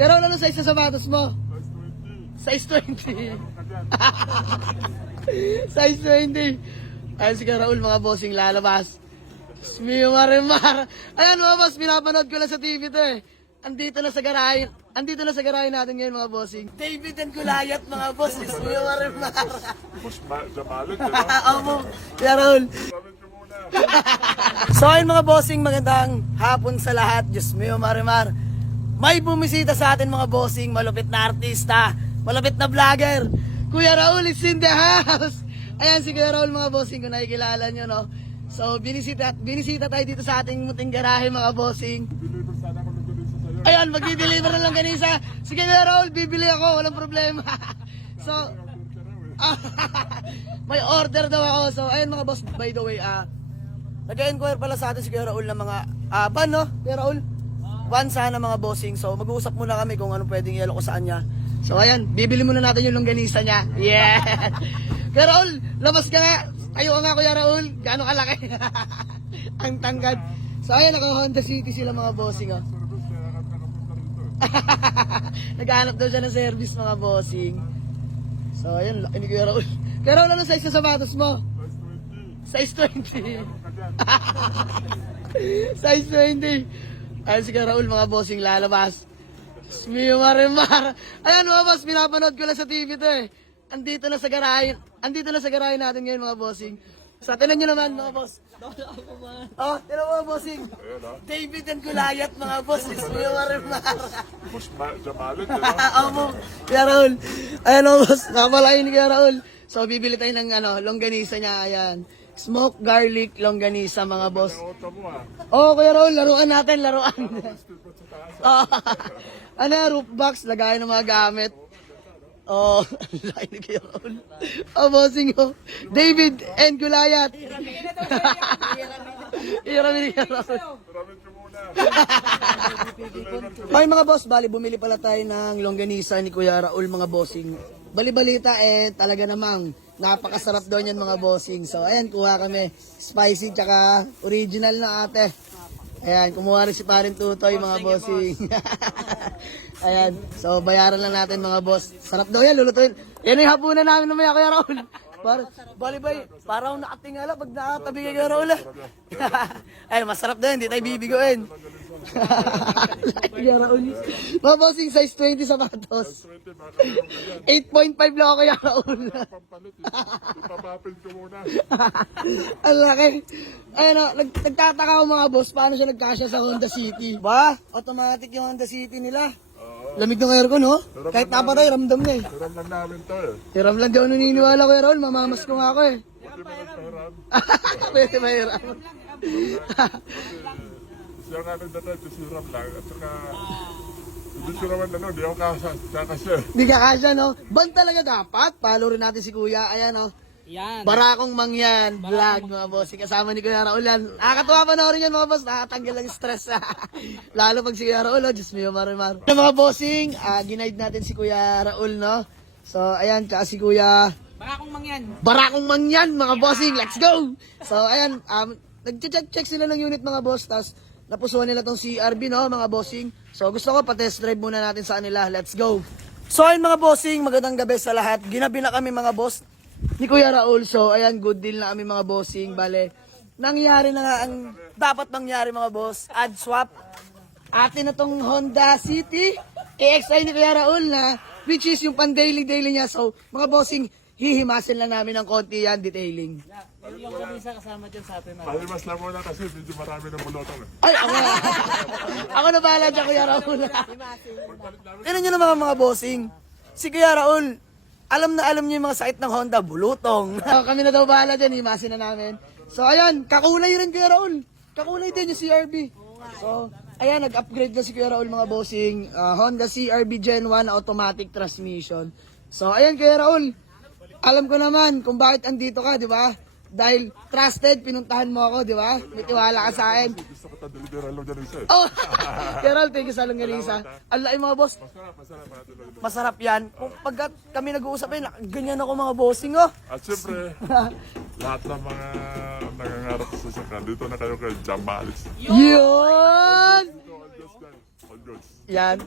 Pero ano size sa sapatos mo? Size 20. Size 20. Ayan si Kuya Raul, mga bossing lalabas. Mio Marimar. Ayan mga boss, pinapanood ko lang sa TV to eh. Andito na sa garahe natin ngayon mga bossing. David and Goliath mga boss, Mio Marimar. Amo, Kuya Raul. So ayun mga bossing, magandang hapon sa lahat. Diyos mio Marimar. May bumisita sa atin mga bossing, malupit na artista, malupit na vlogger. Kuya Raul is in the house. Ayan si Kuya Raul mga bossing, kung nakikilala nyo no. So binisita tayo dito sa ating muting garahe mga bossing. Ayan, magdi-deliver na lang ganisa. Sige Kuya Raul, bibili ako, walang problema. So may order daw ako. So ayun mga boss, by the way, nag-enquire pala sa atin si Kuya Raul ng mga van no? Kuya Raul? Van sana mga bossing. So mag-uusap muna kami kung ano pwedeng i-alo ko sa kanya. So ayan, bibili muna natin yung longganisa niya. Yeah! Kuya Raul, labas ka nga. Ayaw nga Kuya Raul, gaano kalaki. Ang tangkad. So ayan, naka-Honda City sila mga bossing oh. Naghahanap daw siya ng service mga bossing. So ayan, laki ni Kuya Raul. Kuya Raul, ano size sa sapatos mo? Size 20. Size 20. Ayan si Kuya Raul, mga bossing lalabas. Mio Marimar. Ayan mga boss, pinapanood ko lang sa TV to eh. Andito na sa garahe natin ngayon mga bossing. So tinan nyo naman mga boss. Oh, tinan mo mga bossing. David and Goliath mga boss. Mio Marimar. Amo, Kuya Raul. Ayan mga boss, nakapalain ni Kuya Raul. So bibili tayo ng longganisa niya. Ayan. Smoke garlic longganisa mga boss. Oh, Kuya Raul, laruan natin, laruan. Ano, roof box, lagayan ng mga gamit. Oh, laki ni Kuya Raul. Oh, bossing oh. David and Goliath. Hirami ni Kuya Raul. Ay mga boss, bali bumili pala tayo ng longganisa ni Kuya Raul mga bossing. Bali-balita talaga namang napakasarap daw niyan mga bossing. So ayan, kuha kami spicy tsaka original na ate. Ayan, kumuha rin si Parin Tutoy mga bossing. Ayan, so bayaran lang natin mga boss. Sarap daw yan, lulutuin. Yan yung hapunan namin namaya Kuya Raul. Bali-bali, parang nakatingala pag nakatabi kay Kuya Raul. Ay, masarap daw yan, hindi tayo bibiguin. Kuya Raul. Mga bossing, size 20 sapatos. 8.5 lang ako Kuya Raul. Ipapapin ko muna. Ang laki. Ayun o, nagtataka ako mga boss, paano siya nagkasya sa Honda City? Ba? Automatic yung Honda City nila. Lamig ng aircon, no? Kahit napatay, ramdam na eh. Hiram lang namin to eh. Hiram lang di ako naniniwala Kuya Raul, mamamas ko nga ako eh. Pwede ba nagpahiram? Pwede ba hiram? Siya nga nagdatay, hiram lang. At saka, hindi ko naman hindi ako kakasya. Hindi ka kasya, no? Ban talaga dapat. Follow rin natin si Kuya. Ayan, no? Yan. Barakong Mangyan vlog mga boss. Kasama ni Kuya Raul yan. Nakakatuwa pa na rin yan mga boss. Nakatanggal ang stress. Lalo pag si Kuya Raul, Diyos mio Marimar. Mga bossing, ginaid natin si Kuya Raul, no? So, ayan, tsaka si Kuya Barakong Mangyan. Barakong Mangyan, mga bossing. Let's go! So, ayan, nag-check sila ng unit mga boss. Tapos, napusuan nila tong CRB, no, mga bossing. So, gusto ko pa-test drive muna natin sa kanila. Let's go! So, ayun mga bossing, magandang gabi sa lahat. Ginabi na kami mga boss ni Kuya Raul. So, ayan, good deal na kami mga bossing. Bale, nangyari na nga ang dapat mangyari mga boss. Add swap. Atin na tong Honda City EXI ni Kuya Raul na, which is yung pan-daily niya. So, mga bossing, hihimasin lang namin ng konti yan, detailing. Yung kanisa kasama dyan sa atin. Pahimas lang muna kasi medyo marami ng bulotong eh. Ay, ako na bahala dyan, Kuya Raul. Tignan nyo naman mga bossing. Si Kuya Raul, alam niyo yung mga sakit ng Honda, bulutong. Kami na daw bahala dyan, himasin na namin. So ayan, kakulay rin Kuya Raul. Kakulay din yung CRB. So, ayan, nag-upgrade na si Kuya Raul mga bossing. Honda CRB Gen 1 automatic transmission. So ayan Kuya Raul, alam ko naman kung bakit andito ka, di ba? Dahil trusted, pinuntahan mo ako, di ba? May tiwala ka sa akin. Gusto ko tadalideran lang dyan isa eh. Oh, Kuya Raul, thank you sa longganisa. Ang laki mga boss. Masarap. Masarap yan. Kung pagka kami nag-uusap ganyan ako mga bossing oh. At syempre, lahat ng mga nangangarap sa sasakyan, dito na kayo kay Jambalis. Yun! All goods. Yan.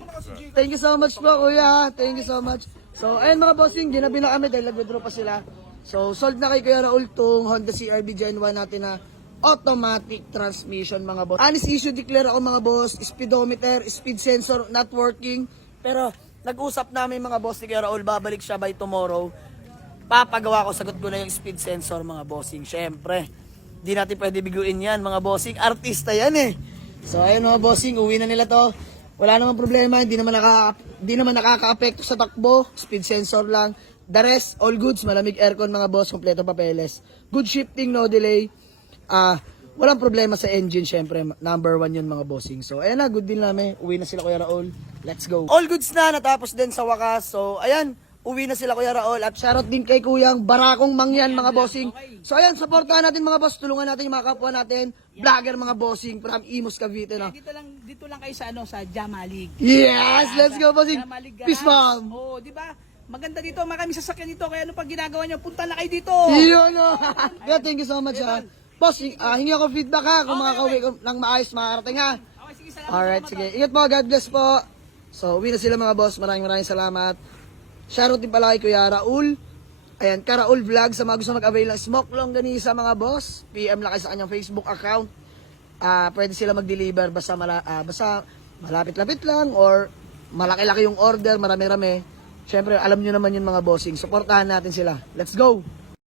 Thank you so much po, kuya. Thank you so much. So, ayun mga bossing, ginabi na kami dahil nag-withdraw pa sila. So, sold na kay Kuya Raul tong Honda CR-V Gen 1 natin na automatic transmission mga boss. Honest issue declare ako mga boss, speedometer, speed sensor not working. Pero, nag-usap namin mga boss ni Kuya Raul, babalik siya by tomorrow. Papagawa ko, sagot ko na yung speed sensor mga bossing. Syempre, di natin pwede biguin yan mga bossing. Artista yan eh. So, ayun mga bossing, uwi na nila to. Wala namang problema, hindi naman nakaka-apekto sa takbo, speed sensor lang. The rest, all goods, malamig aircon mga boss, kompleto papeles. Good shifting, no delay. Walang problema sa engine, syempre, number 1 yun mga bossing. So, ayan na, good deal namin. Uwi na sila Kuya Raul. Let's go. All goods na, natapos din sa wakas. So, ayan, uwi na sila Kuya Raul. At shoutout din kay Kuyang Barakong Mangyan mga bossing. So, ayan, supportahan natin mga boss. Tulungan natin yung mga kapwa natin. Vlogger mga bossing from Imus, Cavite, no? Dito lang kayo sa sa Jamalig. Yes, let's go bossing. Jamalig Peace bomb. Oh, di ba? Maganda dito, marami sasakyan dito. Kaya ano pag ginagawa niyo, punta na kayo dito. Yun, no? Yeah, thank you so much, ha. Boss, hingi ako feedback, ha, kung makakauwi ko ng maayos, makakarating, ha. Okay, sige, salamat. Alright, sige. Ingat po, God bless po. So, uwi na sila mga boss. Maraming salamat. Shoutout din pala kay Kuya Raul. Ayan, ka Raul Vlog. Sa mga gusto mag-avail ng smoke longganisa mga boss, PM lang kayo sa kanyang Facebook account. Pwede sila mag-deliver basta malapit-lapit lang or malaki-laki yung order, marami-rami. Siyempre, alam nyo naman yun mga bossing. Supportahan natin sila. Let's go!